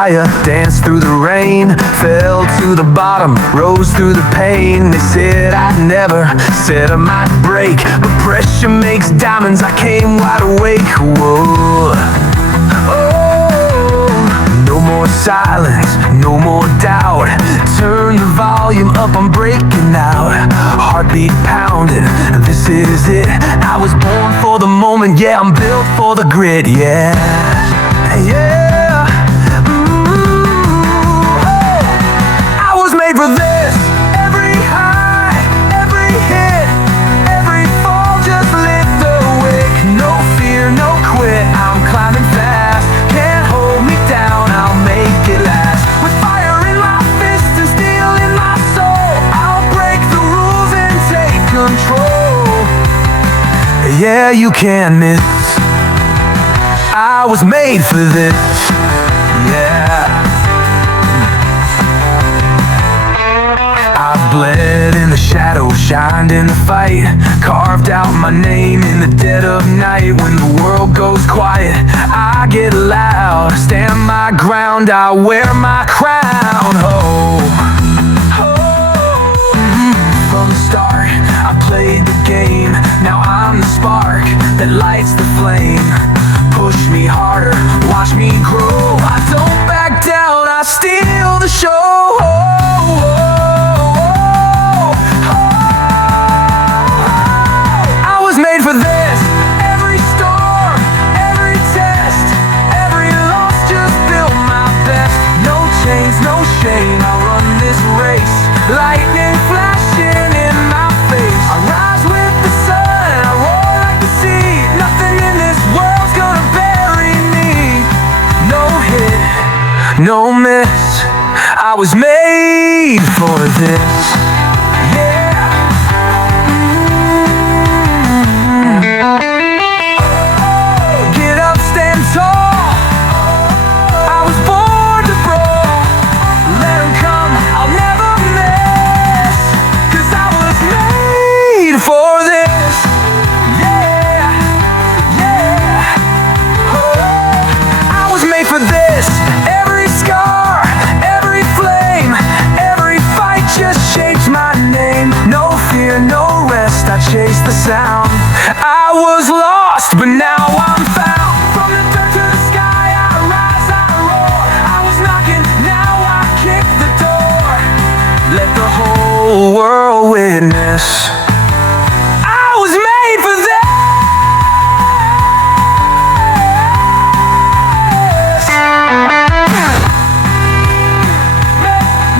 fire, danced through the rain, fell to the bottom, rose through the pain. They said I'd never, said I might break, but pressure makes diamonds, I came wide awake. Whoa, oh, no more silence, no more doubt. Turn the volume up, I'm breaking out. Heartbeat pounding, this is it. I was born for the moment, yeah, I'm built for the grit, yeah, yeah. I was made for this. Every high, every hit, every fall just lit the wick. No fear, no quit, I'm climbing fast. Can't hold me down, I'll make it last. With fire in my fist and steel in my soul, I'll break the rules and take control. Yeah, you can't miss, I was made for this, yeah. I bled in the shadows, shined in the fight, carved out my name in the dead of night. When the world goes quiet, I get loud, stand my ground, I wear my crown. Oh, from the start, I played the game, now I'm the spark that lights the flame. Push me harder, watch me grow, I don't back down, I steal the show. I was made for this. Every storm, every test, every loss just built my best. No chains, no shame, I run this race. Lightning flashing in my face, I rise with the sun, I roar like the sea. Nothing in this world's gonna bury me. No hit, no miss, I was made for this, yeah. Get up, stand tall, I was born to brawl. Let 'em come, I'll never miss, 'cause I was made for this, yeah, yeah. I was made for this. Every scar, every flame, every fight just shaped my name. No fear, no rest, I chased the sound. I was lost, but now I'm found. From the dirt to the sky, I rise, I roar. I was knocking, now I kick the door. Let the whole world witness, I was made for this.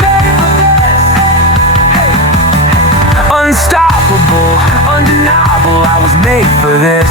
Made for this. Hey. Unstoppable, undeniable, I was made for this.